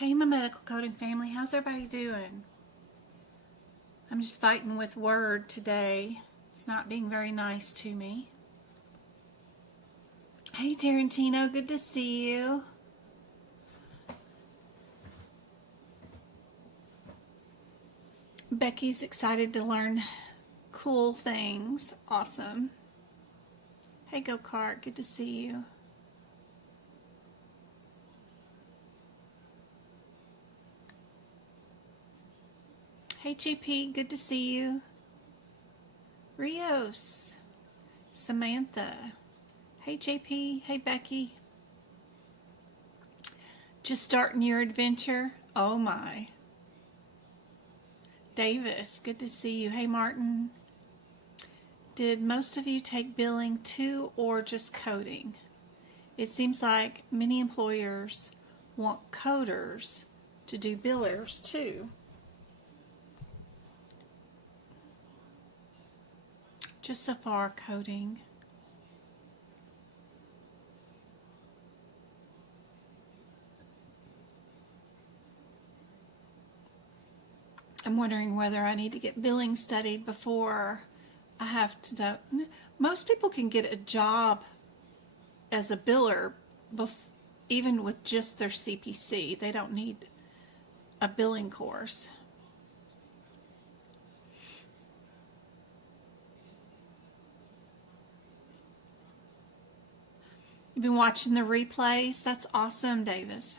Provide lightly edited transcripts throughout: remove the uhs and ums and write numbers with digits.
Hey, my medical coding family, how's everybody doing? I'm just fighting with Word today. It's not being very nice to me. Hey, Tarantino, good to see you. Becky's excited to learn cool things. Awesome. Hey, Go-Kart, good to see you. Hey, GP, good to see you. Rios, Samantha. Hey, JP. Hey, Becky. Just starting your adventure? Oh, my. Davis, good to see you. Hey, Martin. Did most of you take billing too or just coding? It seems like many employers want coders to do billers too. Just so far, coding. I'm wondering whether I need to get billing studied before I have to do. Most people can get a job as a biller even with just their CPC. They don't need a billing course. You've been watching the replays? That's awesome, Davis.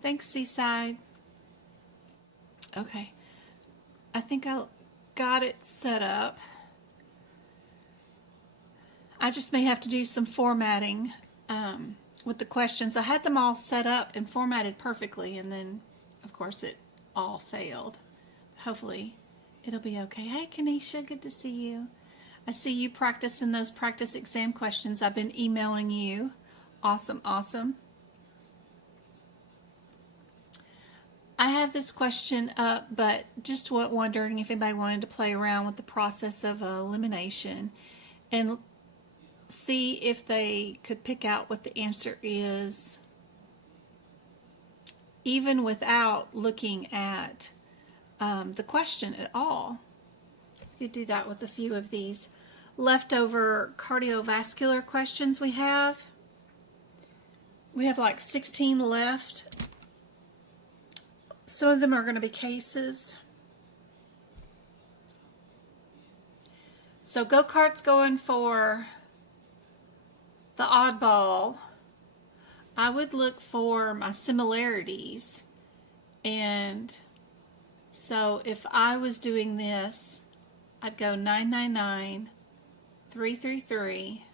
Thanks, Seaside. Okay. I think I got it set up. I just may have to do some formatting with the questions. I had them all set up and formatted perfectly, and then, of course, it all failed. Hopefully, it'll be okay. Hey, Kanisha, good to see you. I see you practicing those practice exam questions. I've been emailing you. Awesome, awesome. I have this question up, but just wondering if anybody wanted to play around with the process of elimination and see if they could pick out what the answer is, even without looking at the question at all. You could do that with a few of these leftover cardiovascular questions we have. We have like 16 left. Some of them are going to be cases. So Go-Kart's going for the oddball. I would look for my similarities. And so if I was doing this, I'd go 999, 333,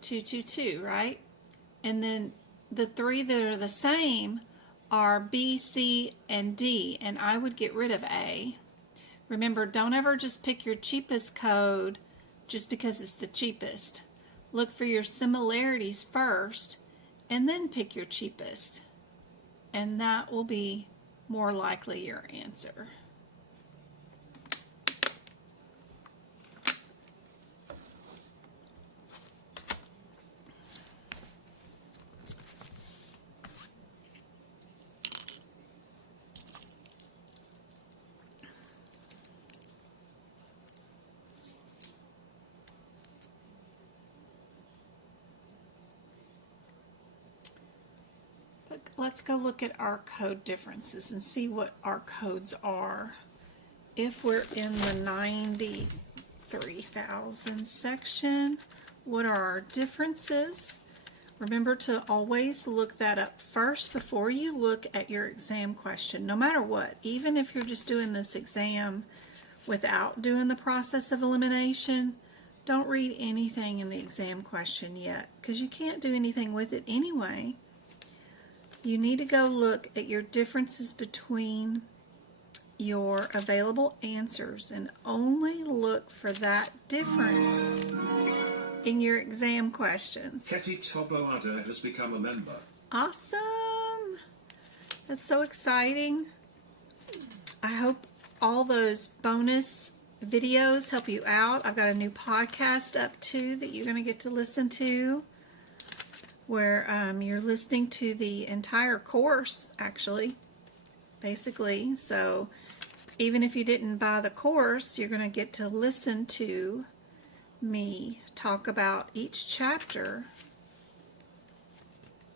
222, right? And then the three that are the same are B, C, and D, and I would get rid of A. Remember, don't ever just pick your cheapest code just because it's the cheapest. Look for your similarities first, and then pick your cheapest. And that will be more likely your answer. Let's go look at our code differences and see what our codes are. If we're in the 93,000 section, what are our differences? Remember to always look that up first before you look at your exam question, no matter what. Even if you're just doing this exam without doing the process of elimination, don't read anything in the exam question yet, because you can't do anything with it anyway. You need to go look at your differences between your available answers and only look for that difference in your exam questions. Ketty Toboada has become a member. Awesome! That's so exciting. I hope all those bonus videos help you out. I've got a new podcast up too that you're going to get to listen to. where you're listening to the entire course, actually, basically. So even if you didn't buy the course, you're going to get to listen to me talk about each chapter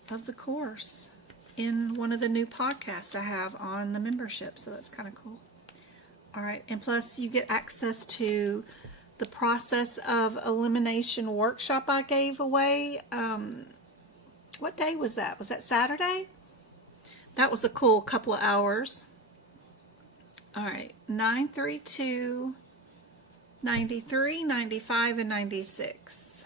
of the course in one of the new podcasts I have on the membership. So that's kind of cool. All right, and plus you get access to the process of elimination workshop I gave away. What day was that? Was that Saturday? That was a cool couple of hours. All right, 932, 93, 95, and 96.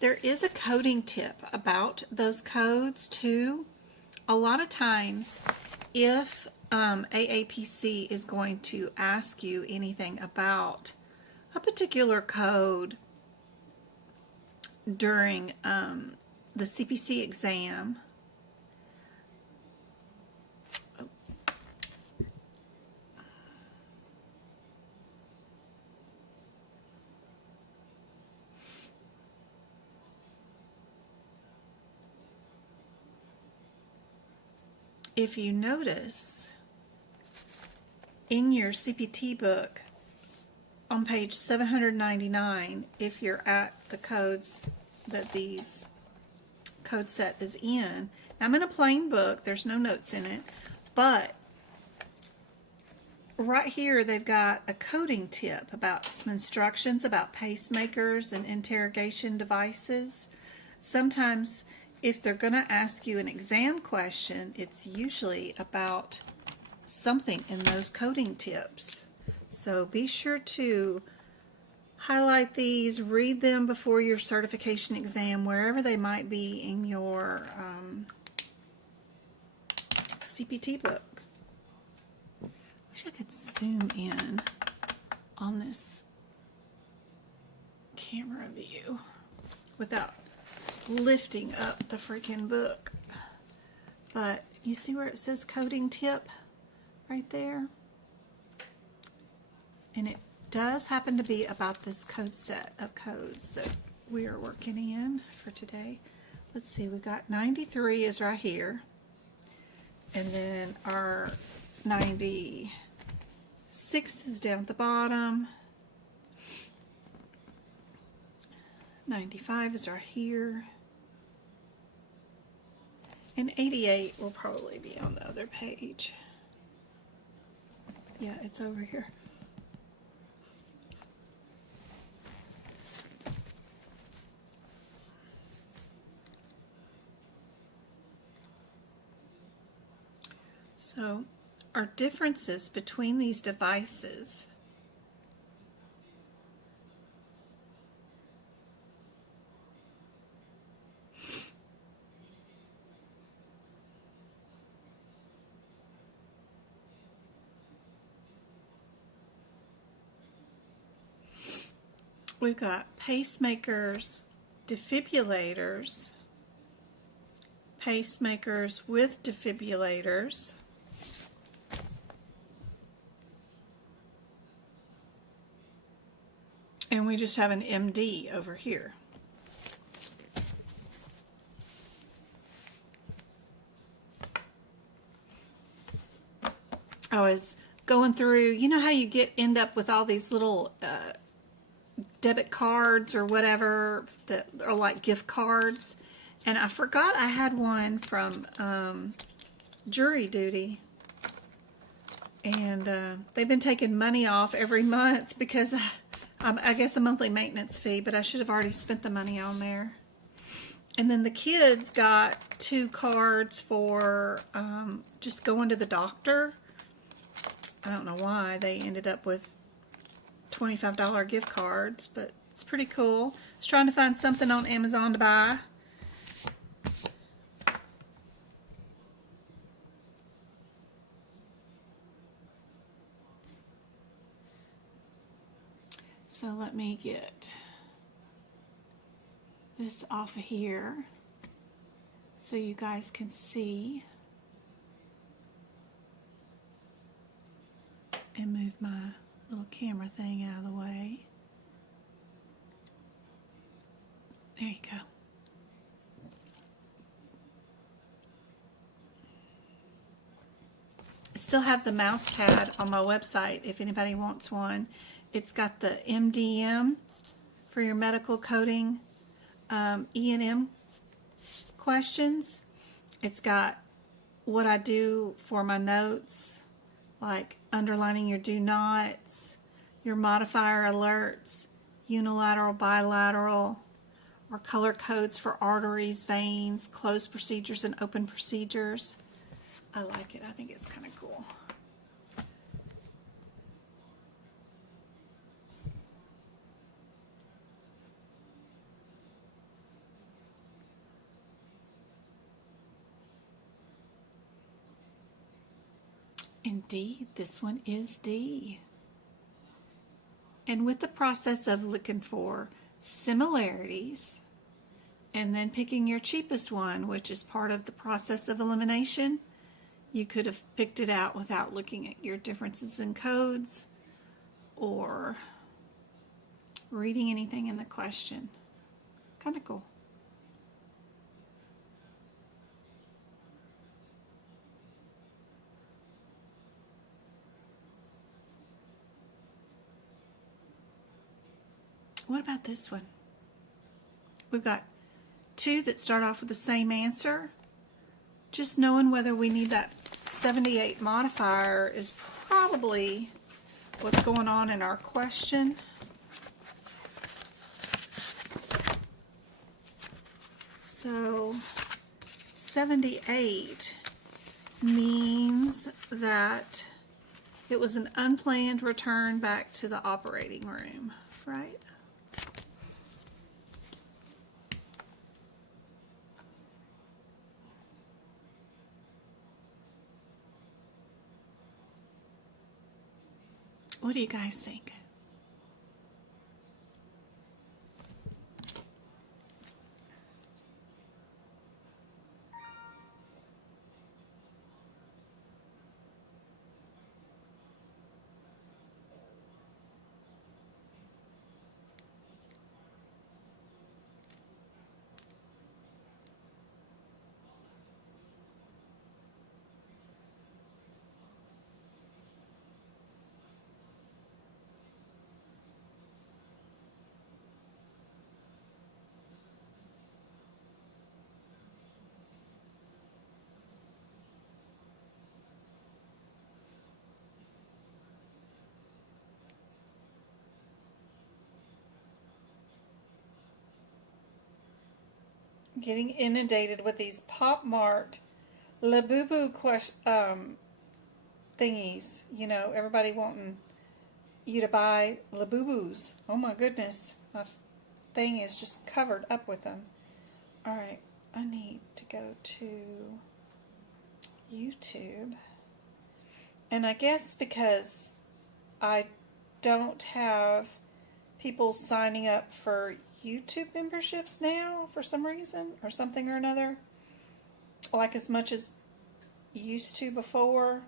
There is a coding tip about those codes too. A lot of times, if AAPC is going to ask you anything about a particular code during the CPC exam, if you notice in your CPT book on page 799, if you're at the codes that these code set is in, now I'm in a plain book, there's no notes in it, but right here they've got a coding tip about some instructions about pacemakers and interrogation devices. Sometimes if they're going to ask you an exam question, it's usually about something in those coding tips. So be sure to highlight these, read them before your certification exam, wherever they might be in your CPT book. Wish I could zoom in on this camera view without lifting up the freaking book. But you see where it says coding tip right there? And it does happen to be about this code set of codes that we are working in for today. Let's see, we've got 93 is right here, and then our 96 is down at the bottom, 95 is right here, and 88 will probably be on the other page. Yeah, it's over here. So, our differences between these devices . We've got pacemakers, defibrillators, pacemakers with defibrillators, and we just have an MD over here. I was going through, you know how you end up with all these little debit cards or whatever that are like gift cards, and I forgot I had one from jury duty, and they've been taking money off every month because I guess a monthly maintenance fee, but I should have already spent the money on there. And then the kids got 2 cards for just going to the doctor. I don't know why they ended up with $25 gift cards, but it's pretty cool. I was trying to find something on Amazon to buy. So let me get this off of here so you guys can see. And move my little camera thing out of the way. There you go. I still have the mouse pad on my website if anybody wants one. It's got the MDM for your medical coding, E&M questions. It's got what I do for my notes, like underlining your do nots, your modifier alerts, unilateral, bilateral, or color codes for arteries, veins, closed procedures, and open procedures. I like it. I think it's kind of cool. Indeed, this one is D. And with the process of looking for similarities and then picking your cheapest one, which is part of the process of elimination, you could have picked it out without looking at your differences in codes or reading anything in the question. Kind of cool. What about this one? We've got two that start off with the same answer. Just knowing whether we need that 78 modifier is probably what's going on in our question. So 78 means that it was an unplanned return back to the operating room, right? What do you guys think? Getting inundated with these pop-marked Labubu thingies. You know, everybody wanting you to buy Labubus. Oh my goodness. My thing is just covered up with them. Alright, I need to go to YouTube. And I guess because I don't have people signing up for YouTube memberships now for some reason or something or another, like as much as used to before,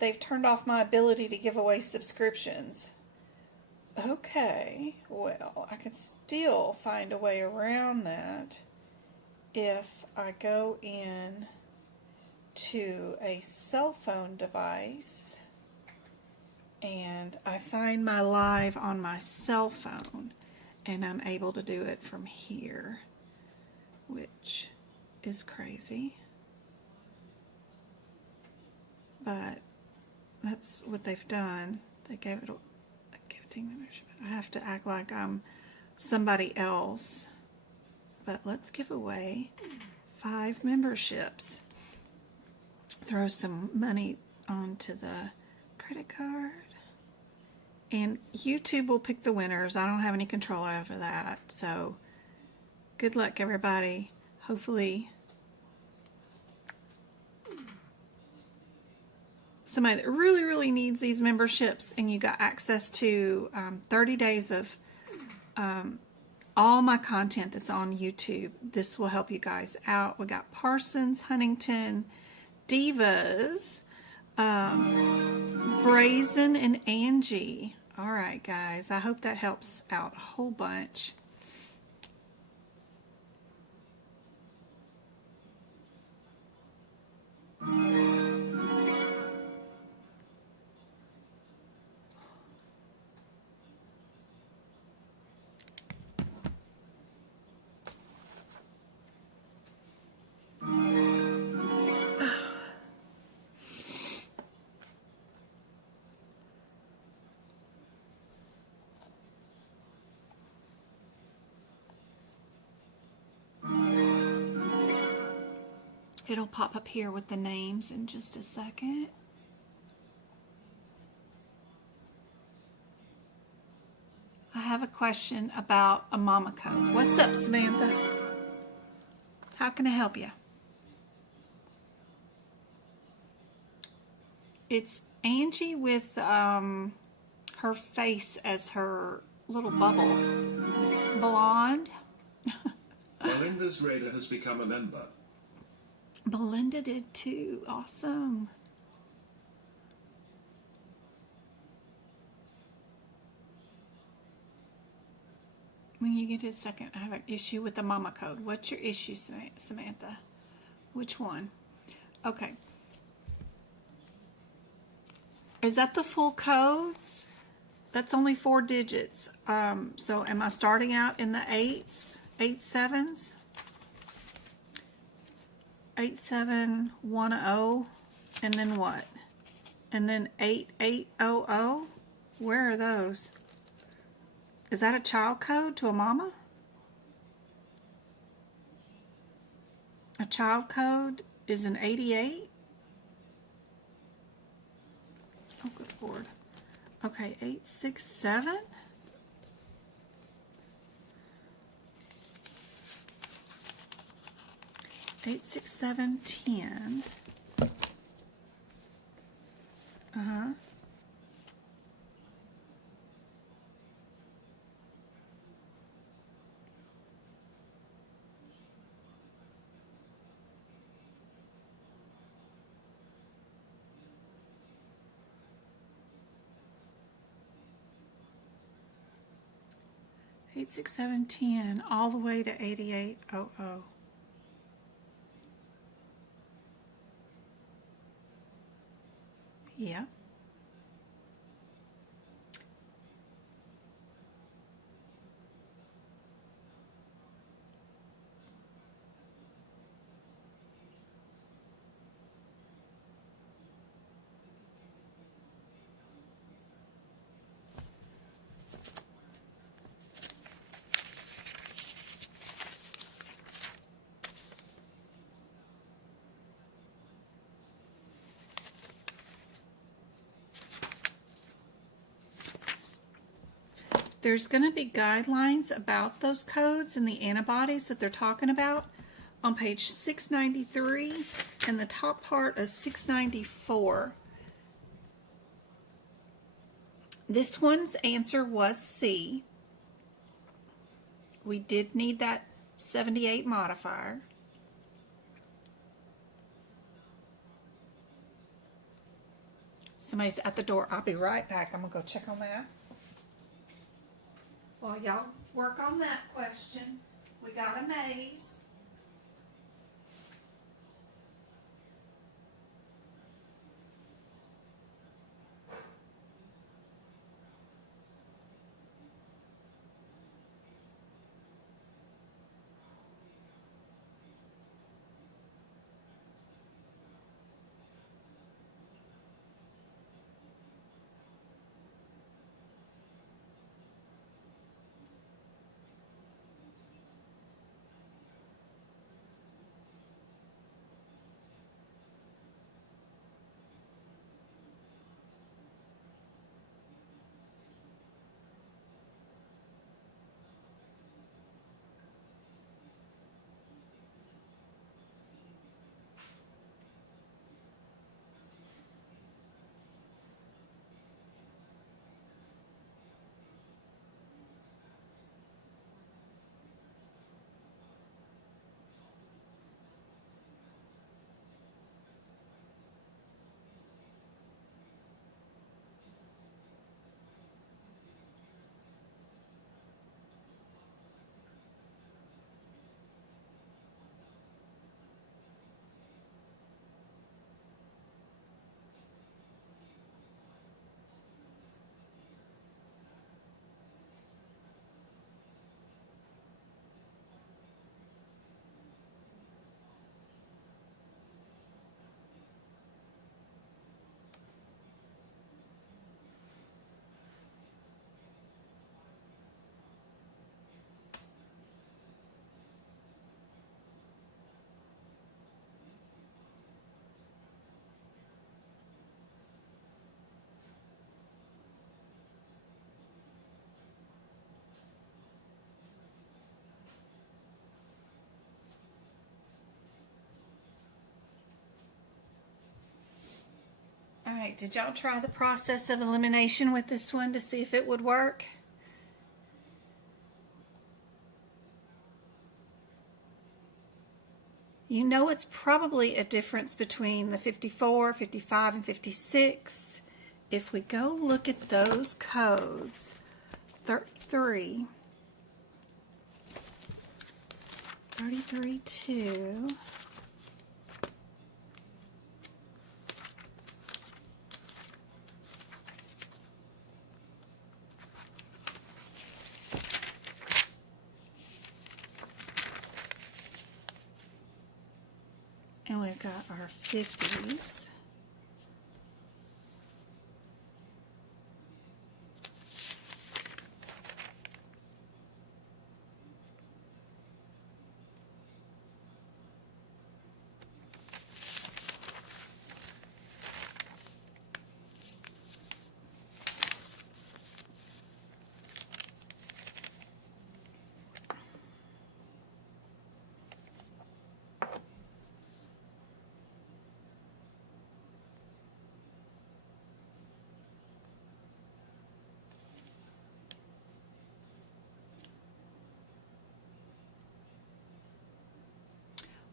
they've turned off my ability to give away subscriptions. Okay, well, I could still find a way around that if I go in to a cell phone device and I find my live on my cell phone. And I'm able to do it from here, which is crazy. But that's what they've done. They gave it a gifting membership. I have to act like I'm somebody else. But let's give away 5 memberships. Throw some money onto the credit card. And YouTube will pick the winners. I don't have any control over that. So, good luck, everybody. Hopefully, somebody that really, really needs these memberships and you got access to 30 days of all my content that's on YouTube. This will help you guys out. We got Parsons, Huntington, Divas, Brazen, and Angie. All right, guys. I hope that helps out a whole bunch. It'll pop up here with the names in just a second. I have a question about a mama code. What's up, Samantha? How can I help you? It's Angie with her face as her little bubble. Blonde. Belinda's Raider has become a member. Belinda did too. Awesome. When you get to a second, I have an issue with the mama code. What's your issue, Samantha? Which one? Okay. Is that the full codes? That's only 4 digits. So am I starting out in the 8s? 8 7s? 8710, and then what? And then 8800? Where are those? Is that a child code to a mama? A child code is an 88? Oh, good Lord. Okay, 867? Eight, 6, 7, 10. 8, 6, 7, 10, all the way to 8800. Yeah. There's going to be guidelines about those codes and the antibodies that they're talking about on page 693 and the top part of 694. This one's answer was C. We did need that 78 modifier. Somebody's at the door. I'll be right back. I'm going to go check on that. While y'all work on that question, we got a maze. did y'all try the process of elimination with this one to see if it would work? You know it's probably a difference between the 54, 55, and 56. If we go look at those codes, 33, 2, and we've got our 50s.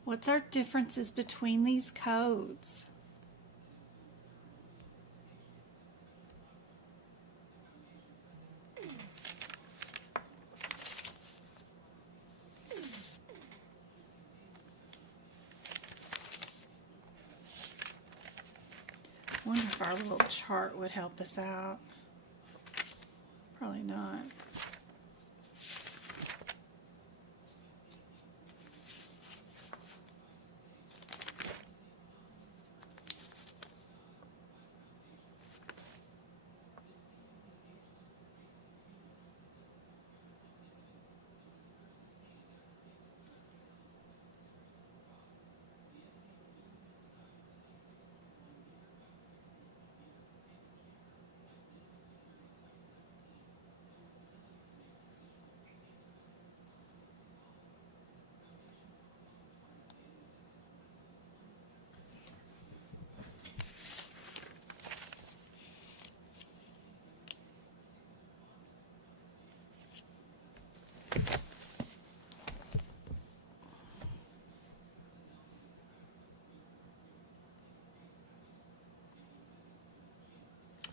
What's our differences between these codes? I wonder if our little chart would help us out. Probably not.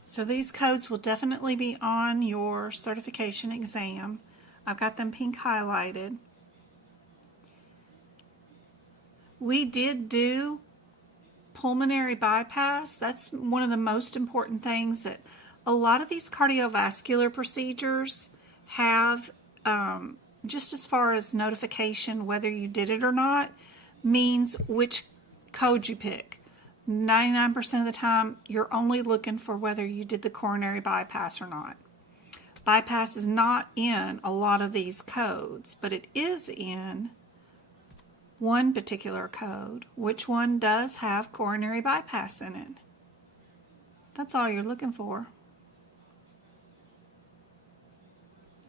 So these codes will definitely be on your certification exam. I've got them pink highlighted. We did do pulmonary bypass. That's one of the most important things that a lot of these cardiovascular procedures have, just as far as notification whether you did it or not, means which code you pick. 99% of the time, you're only looking for whether you did the coronary bypass or not. Bypass is not in a lot of these codes, but it is in one particular code. Which one does have coronary bypass in it? That's all you're looking for.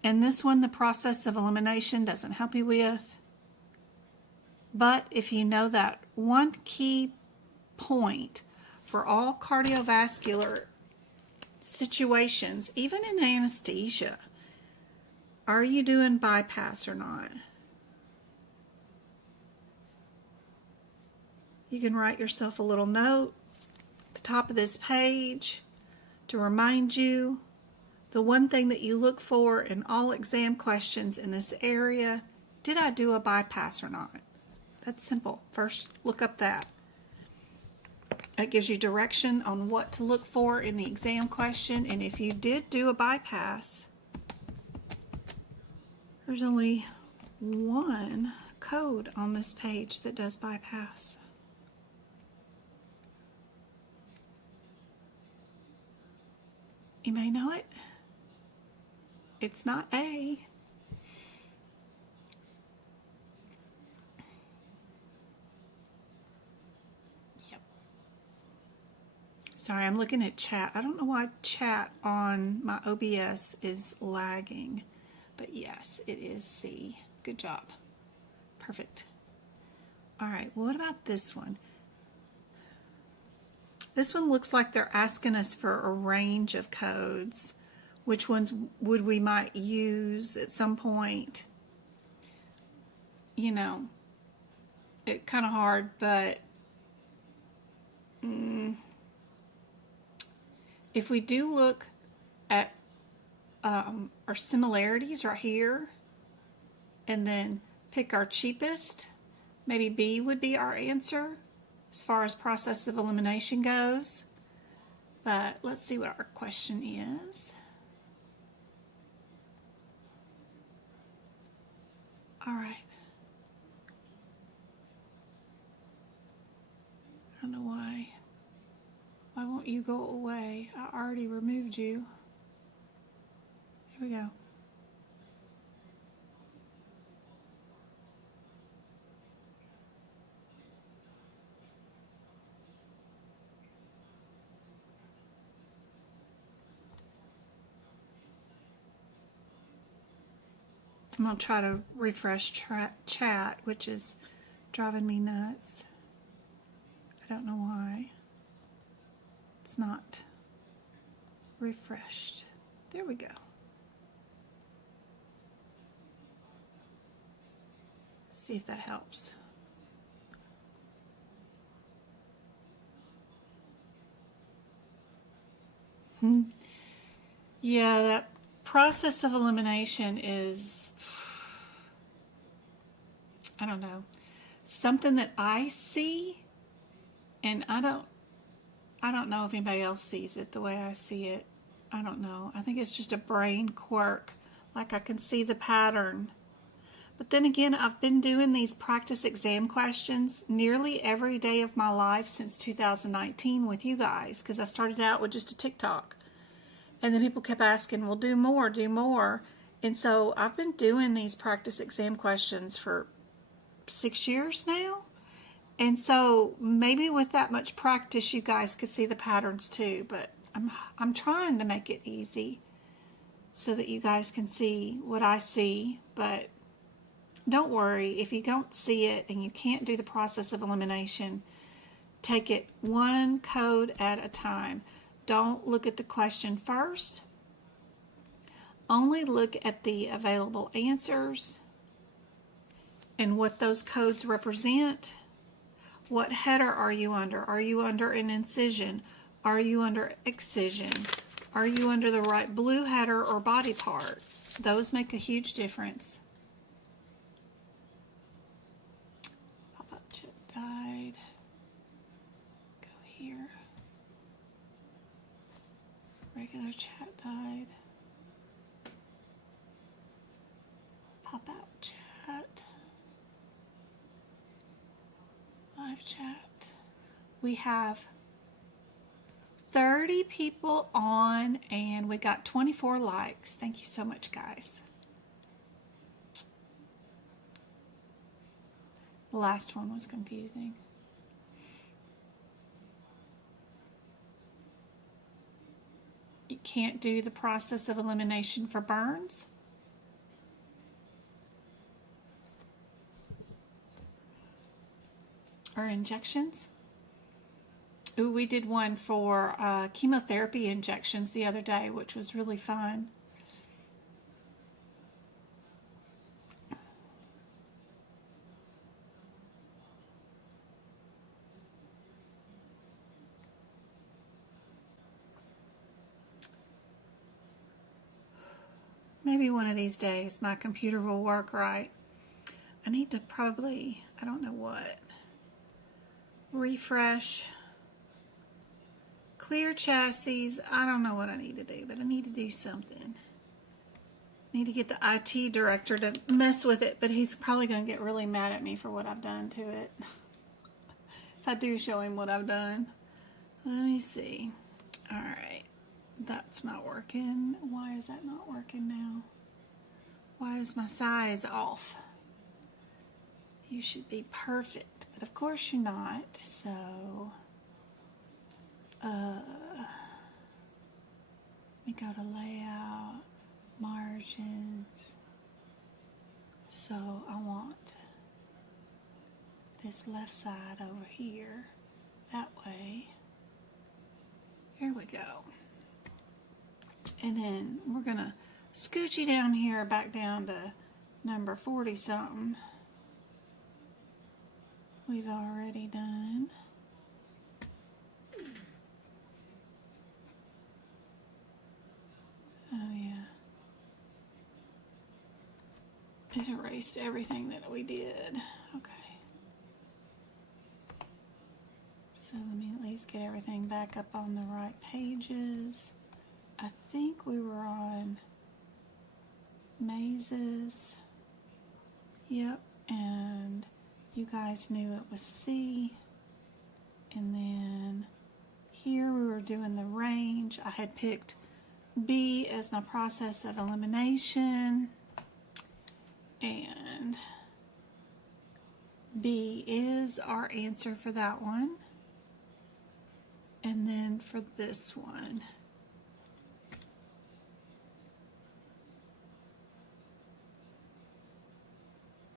And this one, the process of elimination doesn't help you with. But if you know that one key point for all cardiovascular situations, even in anesthesia, are you doing bypass or not? You can write yourself a little note at the top of this page to remind you the one thing that you look for in all exam questions in this area: did I do a bypass or not? That's simple. First, look up that. That gives you direction on what to look for in the exam question. And if you did do a bypass, there's only one code on this page that does bypass. You may know it. It's not A. Sorry, I'm looking at chat. I don't know why chat on my OBS is lagging, but yes, it is C. Good job. Perfect. All right, well, what about this one? This one looks like they're asking us for a range of codes. Which ones would we might use at some point? You know, it's kind of hard, but if we do look at our similarities right here, and then pick our cheapest, maybe B would be our answer as far as process of elimination goes. But let's see what our question is. All right. I don't know why. Why won't you go away? I already removed you. Here we go. I'm going to try to refresh chat, which is driving me nuts. I don't know why. It's not refreshed. There we go. See if that helps. Yeah, that process of elimination is, I don't know, something that I see, and I don't know if anybody else sees it the way I see it. I don't know. I think it's just a brain quirk. Like I can see the pattern. But then again, I've been doing these practice exam questions nearly every day of my life since 2019 with you guys, because I started out with just a TikTok. And then people kept asking, well, do more, do more. And so I've been doing these practice exam questions for 6 years now. And so maybe with that much practice, you guys could see the patterns too. But I'm trying to make it easy so that you guys can see what I see. But don't worry, if you don't see it and you can't do the process of elimination, take it one code at a time. Don't look at the question first. Only look at the available answers and what those codes represent. What header are you under? Are you under an incision? Are you under excision? Are you under the right blue header or body part? Those make a huge difference. Pop-up chip died. Go here. Regular chat died. Pop out chat. Live chat. We have 30 people on and we got 24 likes. Thank you so much, guys. The last one was confusing. You can't do the process of elimination for burns. Or injections. Ooh, we did one for chemotherapy injections the other day, which was really fun. Maybe one of these days my computer will work right. I need to probably, I don't know what, refresh, clear chassis. I don't know what I need to do, but I need to do something. I need to get the IT director to mess with it, but he's probably going to get really mad at me for what I've done to it. If I do show him what I've done. Let me see. All right. That's not working. Why is that not working now? Why is my size off? You should be perfect, but of course you're not. So, let me go to layout, margins. So I want this left side over here, that way. Here we go. And then we're going to scooch you down here back down to number 40 something. We've already done. Oh yeah. It erased everything that we did. Okay. So let me at least get everything back up on the right pages. I think we were on mazes. Yep, and you guys knew it was C. And then here we were doing the range. I had picked B as my process of elimination. And B is our answer for that one. And then for this one,